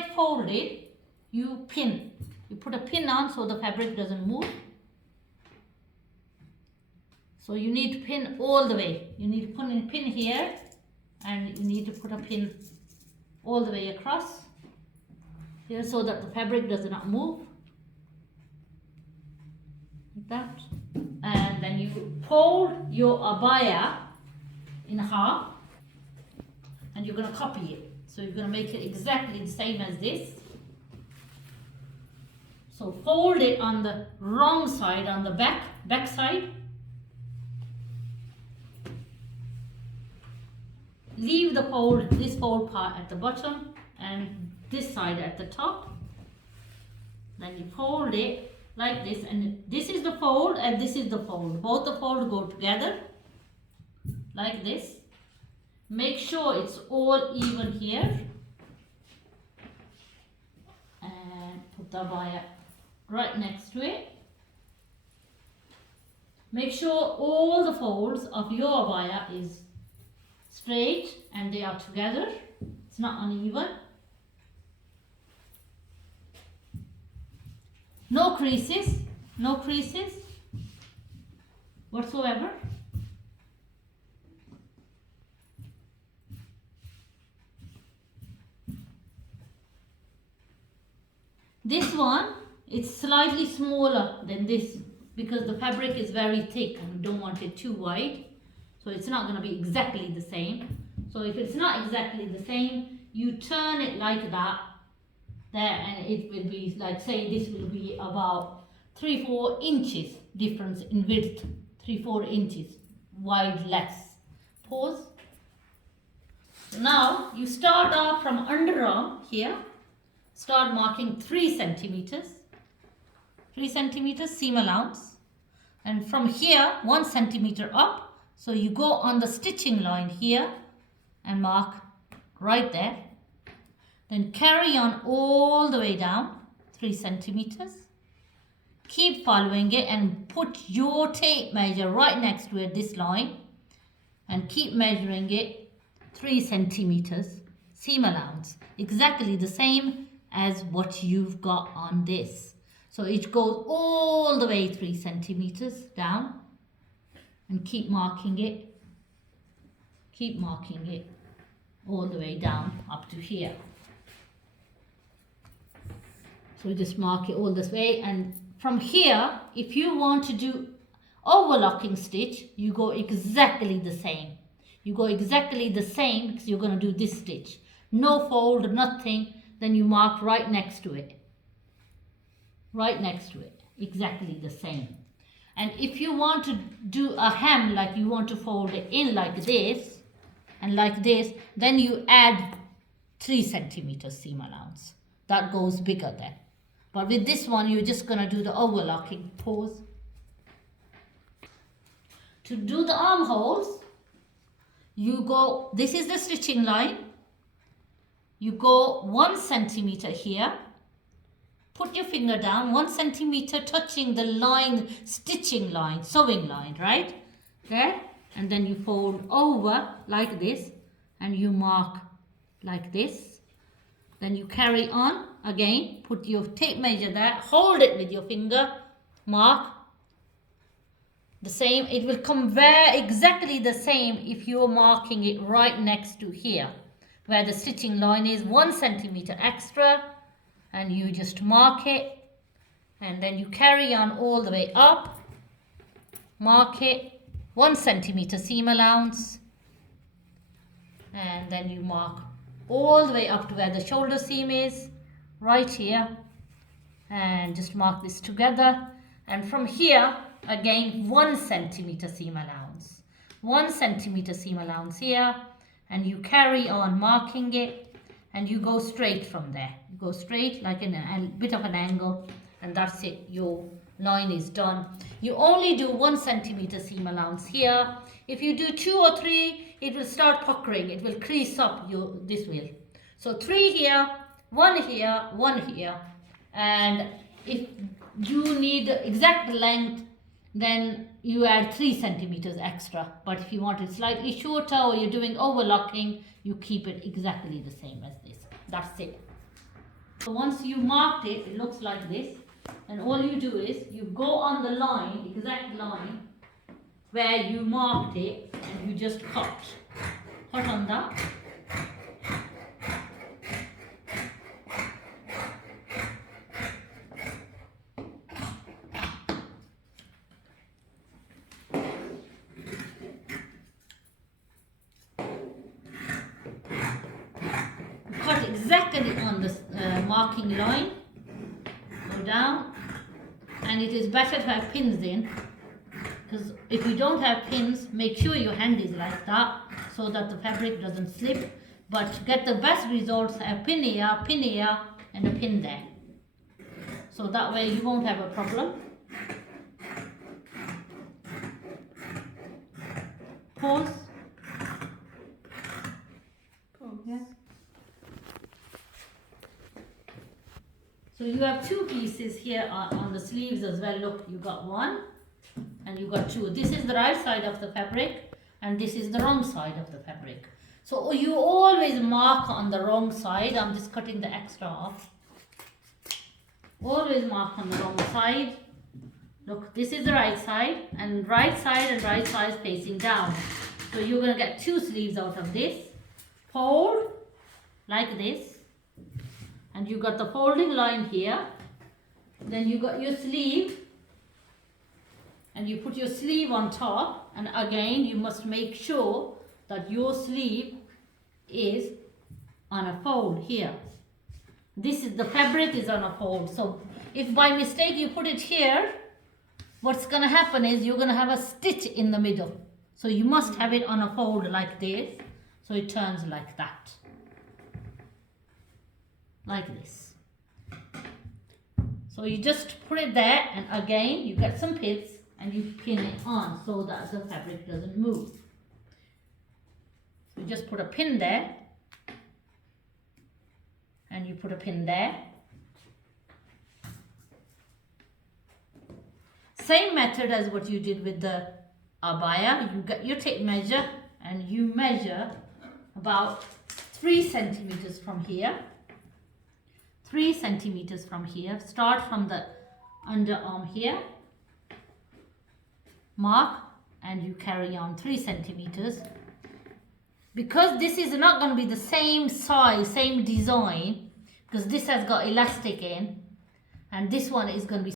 folded, you pin. You put a pin on so the fabric doesn't move. So you need to pin all the way. You need to put a pin here, and you need to put a pin all the way across here so that the fabric does not move. Like that. And then you fold your abaya in half, and you're going to copy it. So you're going to make it exactly the same as this. So fold it on the wrong side, on the back side. Leave the fold, this fold part at the bottom and this side at the top. Then you fold it like this, and this is the fold and this is the fold. Both the fold go together like this. Make sure it's all even here. And put the abaya right next to it. Make sure all the folds of your abaya is straight and they are together. It's not uneven. No creases whatsoever. This one, it's slightly smaller than this because the fabric is very thick and we don't want it too wide. So it's not going to be exactly the same. So if it's not exactly the same, you turn it like that there, and it will be like, say this will be about 3-4 inches difference in width, 3-4 inches wide less. Pause. Now you start off from underarm here. Start marking 3 centimeters. 3 centimeters seam allowance. And from here 1 centimeter up. So you go on the stitching line here and mark right there. Then carry on all the way down 3 centimeters. Keep following it and put your tape measure right next to it, this line, and keep measuring it 3 centimeters seam allowance. Exactly the same as what you've got on this. So it goes all the way 3 centimeters down. And keep marking it all the way down up to here. So just mark it all this way, and from here, if you want to do overlocking stitch, you go exactly the same. You go exactly the same because you're going to do this stitch. No fold, nothing, then you mark right next to it. Right next to it, exactly the same. And if you want to do a hem, like you want to fold it in like this and like this, then you add 3 centimeters seam allowance. That goes bigger then. But with this one, you're just going to do the overlocking. Pause. To do the armholes, you go, this is the stitching line. You go 1 centimeter here. Put your finger down 1 centimeter touching the line, stitching line, sewing line, right? There. And then you fold over like this and you mark like this. Then you carry on again, put your tape measure there, hold it with your finger, mark the same. It will come very exactly the same if you're marking it right next to here where the stitching line is 1 centimeter extra. And you just mark it, and then you carry on all the way up, mark it, 1 centimeter seam allowance, and then you mark all the way up to where the shoulder seam is, right here, and just mark this together. And from here, again, 1 centimeter seam allowance, 1 centimeter seam allowance here, and you carry on marking it. And you go straight from there. You go straight like a bit of an angle, and that's it. Your line is done. You only do 1 centimeter seam allowance here. If you do 2 or 3, it will start puckering. It will crease up this way. So 3 here, 1 here, 1 here. And if you need the exact length, then you add 3 centimeters extra. But if you want it slightly shorter or you're doing overlocking, you keep it exactly the same as this. That's it. So once you marked it, it looks like this. And all you do is you go on the line, exact line, where you marked it, and you just cut. Cut on that. Cut exactly on the marking line. Go down, and it is better to have pins in, because if you don't have pins, make sure your hand is like that so that the fabric doesn't slip. But to get the best results, have a pin here, and a pin there. So that way you won't have a problem. Pause. Yeah. So you have two pieces here on the sleeves as well. Look, you got one and you got two. This is the right side of the fabric and this is the wrong side of the fabric. So you always mark on the wrong side. I'm just cutting the extra off. Always mark on the wrong side. Look, this is the right side and right side facing down. So you're going to get two sleeves out of this. Fold like this. And you got the folding line here. Then you got your sleeve. And you put your sleeve on top. And again, you must make sure that your sleeve is on a fold here. This is the fabric is on a fold. So if by mistake you put it here, what's going to happen is you're going to have a stitch in the middle. So you must have it on a fold like this. So it turns like that. Like this. So you just put it there and again you get some pins and you pin it on so that the fabric doesn't move. You just put a pin there and you put a pin there. Same method as what you did with the abaya. You get your tape measure and you measure about 3 centimeters from here. 3 centimeters from here. Start from the underarm here. Mark and you carry on 3 centimeters. Because this is not going to be the same size, same design, because this has got elastic in and this one is going to be